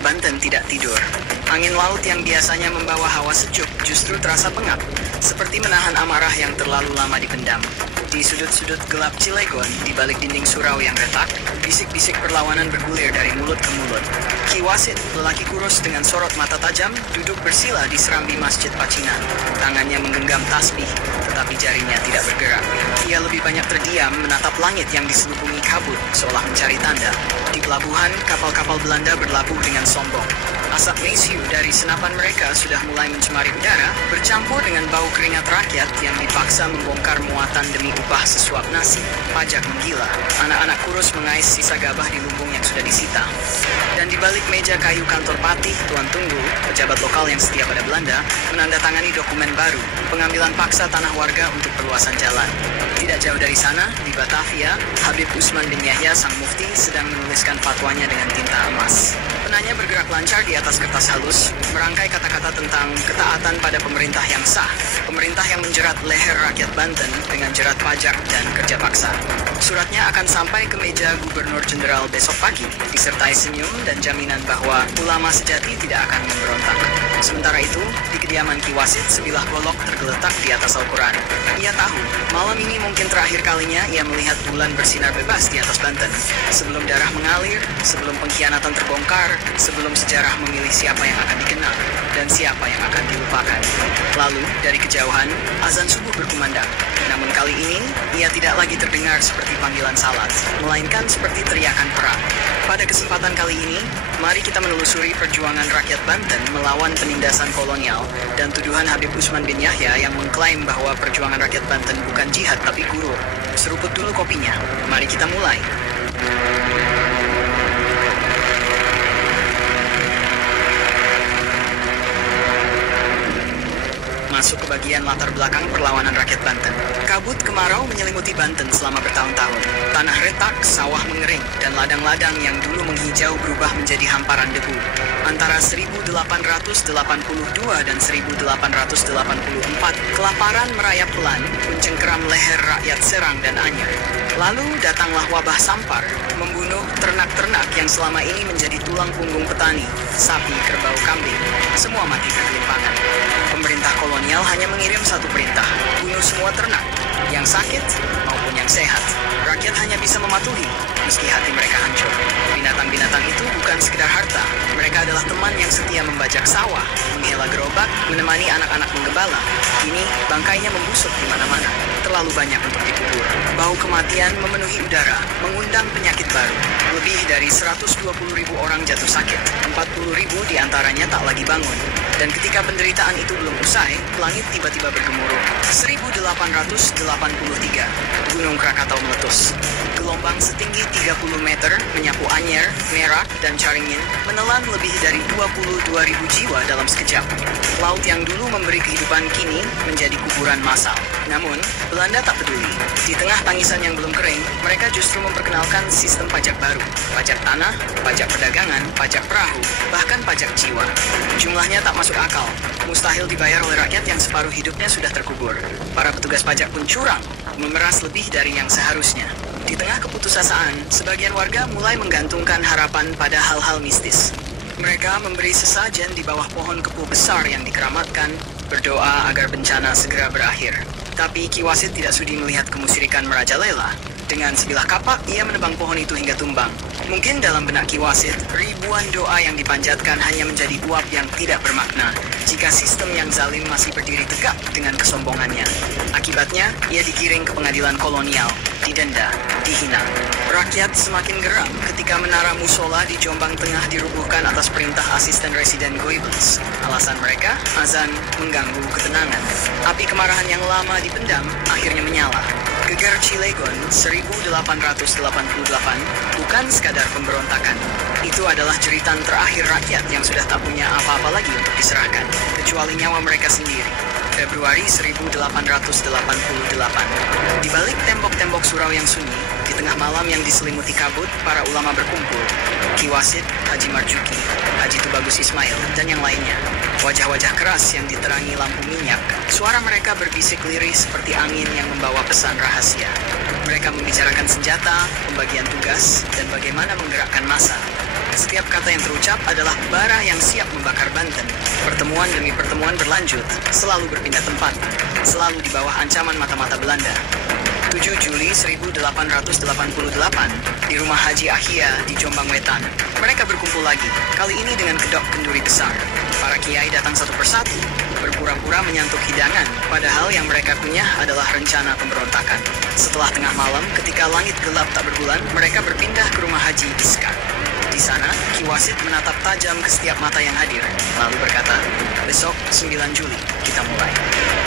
Banten tidak tidur. Angin laut yang biasanya membawa hawa sejuk justru terasa pengap, seperti menahan amarah yang terlalu lama dipendam. Di sudut-sudut gelap Cilegon, di balik dinding surau yang retak, bisik-bisik perlawanan bergulir dari mulut ke mulut. Ki Wasit, lelaki kurus dengan sorot mata tajam, duduk bersila di serambi Masjid Pacingan. Tangannya menggenggam tasbih, tetapi jarinya tidak bergerak. Ia lebih banyak terdiam menatap langit yang diselubungi kabut, seolah mencari tanda. Di pelabuhan, kapal-kapal Belanda berlabuh dengan sombong. Asap mesiu dari senapan mereka sudah mulai mencemari udara, bercampur dengan bau keringat rakyat yang dipaksa membongkar muatan demi upah sesuap nasi. Pajak menggila. Anak-anak kurus mengais sisa gabah di lumbung yang sudah disita. Dan di balik meja kayu kantor Patih, Tuan Tunggu, pejabat lokal yang setia pada Belanda, menandatangani dokumen baru, pengambilan paksa tanah warga untuk perluasan jalan. Tidak jauh dari sana, di Batavia, Habib Usman bin Yahya sang mufti sedang menuliskan fatwanya dengan tinta emas. Penanya bergerak lancar di atas kertas halus, merangkai kata-kata tentang ketaatan pada pemerintah yang sah, pemerintah yang menjerat leher rakyat Banten dengan jerat pajak dan kerja paksa. Suratnya akan sampai ke meja Gubernur Jenderal besok pagi, disertai senyum dan jaminan bahwa ulama sejati tidak akan memberontak. Sementara itu, di kediaman Ki Wasit, sebilah golok tergeletak di atas Al-Quran. Ia tahu, malam ini mungkin terakhir kalinya ia melihat bulan bersinar bebas di atas Banten. Sebelum darah mengalir, sebelum pengkhianatan terbongkar, sebelum sejarah memilih siapa yang akan dikenal dan siapa yang akan dilupakan. Lalu, dari kejauhan, azan subuh berkumandang. Namun kali ini, ia tidak lagi terdengar seperti panggilan salat, melainkan seperti teriakan perang. Pada kesempatan kali ini, mari kita menelusuri perjuangan rakyat Banten melawan penindasan kolonial dan tuduhan Habib Usman bin Yahya yang mengklaim bahwa perjuangan rakyat Banten bukan jihad tapi gurur. Seruput dulu kopinya. Mari kita mulai. Masuk ke bagian latar belakang perlawanan rakyat Banten. Kabut kemarau menyelimuti Banten selama bertahun-tahun. Tanah retak, sawah mengering, dan ladang-ladang yang dulu menghijau berubah menjadi hamparan debu. Antara 1882 dan 1884, kelaparan merayap pelan, mencengkeram leher rakyat Serang dan Anyer. Lalu datanglah wabah sampar, membunuh ternak-ternak yang selama ini menjadi tulang punggung petani, sapi, kerbau, kambing. Semua mati bergelimpangan. Pemerintah kolonial hanya mengirim satu perintah, bunuh semua ternak, yang sakit maupun yang sehat. Rakyat hanya bisa mematuhi, meski hati mereka hancur. Binatang-binatang itu bukan sekedar harta, mereka adalah teman yang setia membajak sawah, menghela gerobak, menemani anak-anak menggembala. Kini, bangkainya membusuk di mana-mana, terlalu banyak untuk dikubur. Bau kematian memenuhi udara, mengundang penyakit baru. Lebih dari 120.000 orang jatuh sakit, 40.000 diantaranya tak lagi bangun. Dan ketika penderitaan itu belum usai, langit tiba-tiba bergemuruh. 1883, Gunung Krakatau meletus. Gelombang setinggi 30 meter menyapu Anyer, Merak, dan Caringin, menelan lebih dari 22.000 jiwa dalam sekejap. Laut yang dulu memberi kehidupan kini menjadi kuburan massal. Namun, Belanda tak peduli. Di tengah tangisan yang belum kering, mereka justru memperkenalkan sistem pajak baru. Pajak tanah, pajak perdagangan, pajak perahu, bahkan pajak jiwa. Jumlahnya tak masuk akal. Mustahil dibayar oleh rakyat yang separuh hidupnya sudah terkubur. Para petugas pajak pun curang, memeras lebih dari yang seharusnya. Di tengah keputusasaan, sebagian warga mulai menggantungkan harapan pada hal-hal mistis. Mereka memberi sesajen di bawah pohon kepuh besar yang dikeramatkan, berdoa agar bencana segera berakhir. Tapi Ki Wasit tidak sudi melihat kemusyrikan merajalela. Dengan sebilah kapak, ia menebang pohon itu hingga tumbang. Mungkin dalam benak Ki Wasit, ribuan doa yang dipanjatkan hanya menjadi uap yang tidak bermakna jika sistem yang zalim masih berdiri tegak dengan kesombongannya. Akibatnya, ia digiring ke pengadilan kolonial, didenda, dihina. Rakyat semakin geram ketika menara musola di Jombang Tengah dirubuhkan atas perintah asisten residen Goebbels. Alasan mereka, azan mengganggu ketenangan. Api kemarahan yang lama dipendam akhirnya menyala. Geger Cilegon 1888 bukan sekadar pemberontakan. Itu adalah jeritan terakhir rakyat yang sudah tak punya apa-apa lagi untuk diserahkan, kecuali nyawa mereka sendiri. Februari 1888. Di balik tembok-tembok surau yang sunyi, di tengah malam yang diselimuti kabut, para ulama berkumpul. Ki Wasit, Haji Marjuki, Haji Tubagus Ismail, dan yang lainnya. Wajah-wajah keras yang diterangi lampu minyak, suara mereka berbisik lirih seperti angin yang membawa pesan rahasia. Mereka membicarakan senjata, pembagian tugas, dan bagaimana menggerakkan massa. Setiap kata yang terucap adalah bara yang siap membakar Banten. Pertemuan demi pertemuan berlanjut, selalu berpindah tempat, selalu di bawah ancaman mata-mata Belanda. 7 Juli 1888, di rumah Haji Ahia di Jombang Wetan. Mereka berkumpul lagi, kali ini dengan kedok kenduri besar. Para kiai datang satu persatu, berpura-pura menyantuk hidangan, padahal yang mereka kunyah adalah rencana pemberontakan. Setelah tengah malam, ketika langit gelap tak berbulan, mereka berpindah ke rumah Haji Iskak. Di sana, Ki Wasit menatap tajam ke setiap mata yang hadir, lalu berkata, "Besok 9 Juli, kita mulai."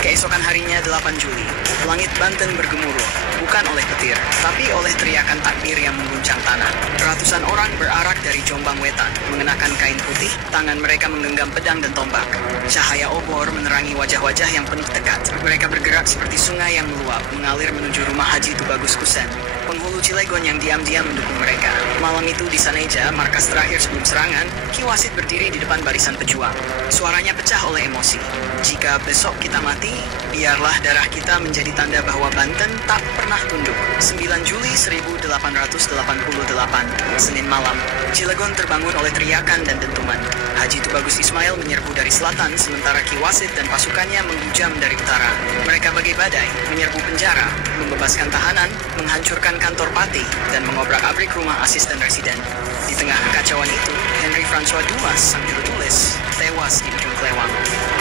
Keesokan harinya 8 Juli, langit Banten bergemuruh, bukan oleh petir, tapi oleh teriakan takbir yang mengguncang tanah. Ratusan orang berarak dari Jombang Wetan, mengenakan kain putih, tangan mereka menggenggam pedang dan tombak. Cahaya obor menerangi wajah-wajah yang penuh tekad. Mereka bergerak seperti sungai yang meluap, mengalir menuju rumah Haji Tubagus Kusen, penghulu Cilegon yang diam-diam mendukung mereka. Malam itu di Saneja, markas terakhir sebelum serangan, Ki Wasit berdiri di depan barisan pejuang. Suaranya pecah oleh emosi. "Jika besok kita mati, biarlah darah kita menjadi tanda bahwa Banten tak pernah tunduk." 9 Juli 1888, Senin malam, Cilegon terbangun oleh teriakan dan dentuman. Haji Tubagus Ismail menyerbu dari selatan, sementara Ki Wasit dan pasukannya menghujam dari utara. Mereka bagai badai, menyerbu penjara, membebaskan tahanan, menghancurkan kantor pati, dan mengobrak-abrik rumah asisten residen. Di tengah kekacauan itu, Henry Francois Dumas, sang juru tulis, tewas di ujung Klewang.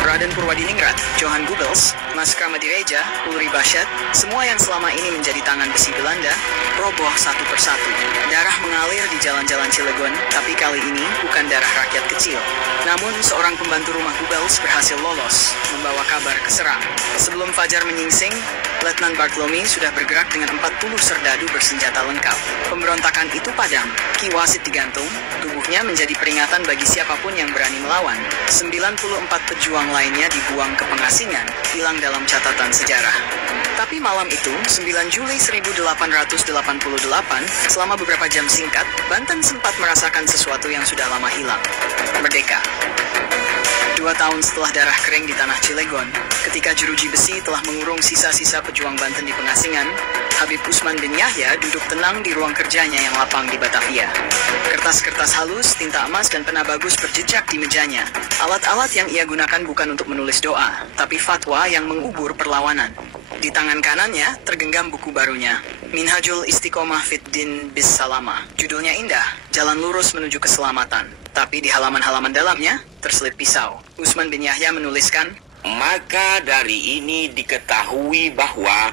Raden Purwadiningrat, Johan Goebbels, Mas Kramadireja, Ulri Baschet, semua yang selama ini menjadi tangan besi Belanda, roboh satu persatu. Darah mengalir di jalan-jalan Cilegon, tapi kali ini bukan darah rakyat kecil. Namun, seorang pembantu rumah Goebbels berhasil lolos, membawa kabar ke Serang. Sebelum fajar menyingsing, Letnan Barthelemy sudah bergerak dengan 40 serdadu bersenjata lengkap. Pemberontakan itu padam, Ki Wasit digantung, tubuhnya menjadi peringatan bagi siapapun yang berani melawan. 94 pejuang lainnya dibuang ke pengasingan, hilang dalam catatan sejarah. Tapi malam itu, 9 Juli 1888, selama beberapa jam singkat, Banten sempat merasakan sesuatu yang sudah lama hilang. Merdeka. 2 tahun setelah darah kering di tanah Cilegon, ketika jeruji besi telah mengurung sisa-sisa pejuang Banten di pengasingan, Habib Usman bin Yahya duduk tenang di ruang kerjanya yang lapang di Batavia. Kertas-kertas halus, tinta emas, dan pena bagus berjejak di mejanya. Alat-alat yang ia gunakan bukan untuk menulis doa, tapi fatwa yang mengubur perlawanan. Di tangan kanannya tergenggam buku barunya, Minhajul Istiqomah Fid Din Bis Salamah. Judulnya indah, jalan lurus menuju keselamatan. Tapi di halaman-halaman dalamnya terselip pisau. Usman bin Yahya menuliskan, "Maka dari ini diketahui bahwa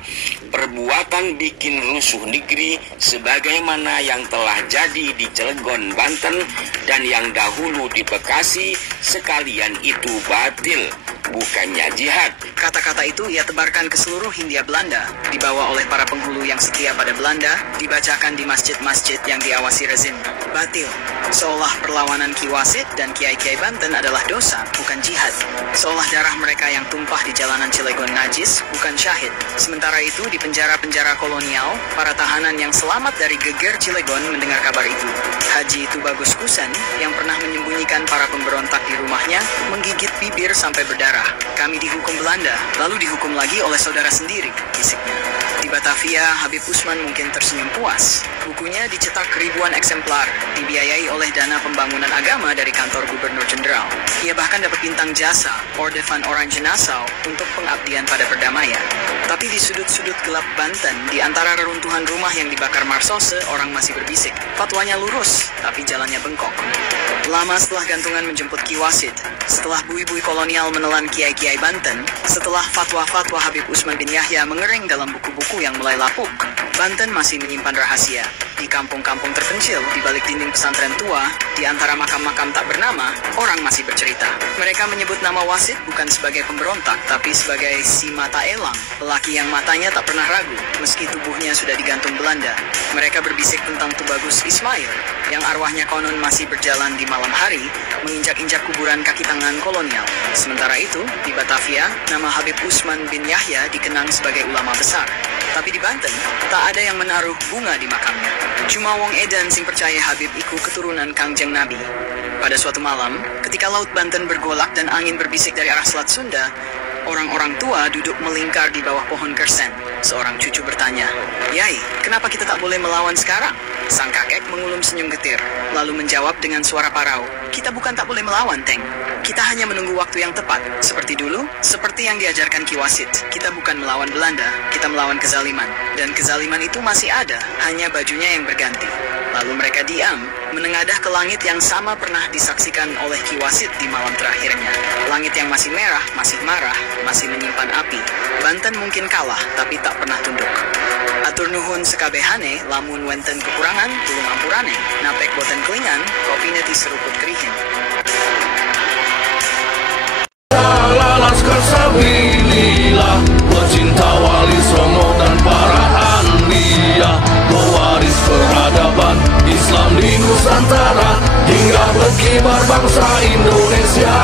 perbuatan bikin rusuh negeri sebagaimana yang telah jadi di Cilegon, Banten, dan yang dahulu di Bekasi, sekalian itu batil, bukannya jihad." Kata-kata itu ia tebarkan ke seluruh Hindia Belanda, dibawa oleh para penghulu yang setia pada Belanda, dibacakan di masjid-masjid yang diawasi rezim. Batil, seolah perlawanan Ki Wasit dan kiai-kiai Banten adalah dosa, bukan jihad. Seolah darah mereka yang tumpah di jalanan Cilegon najis, bukan syahid. Sementara itu di penjara-penjara kolonial, para tahanan yang selamat dari geger Cilegon mendengar kabar itu. Haji Tubagus Kusen, yang pernah menyembunyikan para pemberontak di rumahnya, menggigit bibir sampai berdarah. "Kami dihukum Belanda, lalu dihukum lagi oleh saudara sendiri," bisiknya. Di Batavia, Habib Usman mungkin tersenyum puas. Bukunya dicetak ribuan eksemplar, dibiayai oleh dana pembangunan agama dari kantor Gubernur Jenderal. Ia bahkan dapat bintang jasa, Orde van Oranje Nassau, untuk pengabdian pada perdamaian. Tapi di sudut-sudut gelap Banten, di antara reruntuhan rumah yang dibakar Marsose, orang masih berbisik. Fatwanya lurus, tapi jalannya bengkok. Lama setelah gantungan menjemput Ki Wasit, setelah bui-bui kolonial menelan kiai-kiai Banten, setelah fatwa-fatwa Habib Usman bin Yahya mengering dalam buku-buku yang mulai lapuk, Banten masih menyimpan rahasia. Di kampung-kampung terpencil, di balik dinding pesantren tua, di antara makam-makam tak bernama, orang masih bercerita. Mereka menyebut nama Wasit bukan sebagai pemberontak, tapi sebagai si mata elang, lelaki yang matanya tak pernah ragu, meski tubuhnya sudah digantung Belanda. Mereka berbisik tentang Tubagus Ismail, yang arwahnya konon masih berjalan di malam hari, menginjak-injak kuburan kaki tangan kolonial. Sementara itu, di Batavia, nama Habib Usman bin Yahya dikenang sebagai ulama besar. Tapi di Banten, tak ada yang menaruh bunga di makamnya. Cuma wong edan sing percaya Habib iku keturunan Kangjeng Nabi. Pada suatu malam, ketika Laut Banten bergolak dan angin berbisik dari arah Selat Sunda, orang-orang tua duduk melingkar di bawah pohon kersen. Seorang cucu bertanya, "Yai, kenapa kita tak boleh melawan sekarang?" Sang kakek mengulum senyum getir, lalu menjawab dengan suara parau, "Kita bukan tak boleh melawan, Teng. Kita hanya menunggu waktu yang tepat. Seperti dulu, seperti yang diajarkan Ki Wasit. Kita bukan melawan Belanda, kita melawan kezaliman. Dan kezaliman itu masih ada, hanya bajunya yang berganti." Lalu mereka diam, menengadah ke langit yang sama pernah disaksikan oleh Ki Wasit di malam terakhirnya. Langit yang masih merah, masih marah, masih menyimpan api. Banten mungkin kalah, tapi tak pernah tunduk. Atur nuhun sekabehane, lamun wenten kekurangan, tulung ampurane. Napek boten kelingan, kopi neti seruput kerihin. Laskar sabilillah, pecinta wali songo dan para anbiya, pewaris peradaban Islam di Nusantara, hingga berkibar bangsa Indonesia.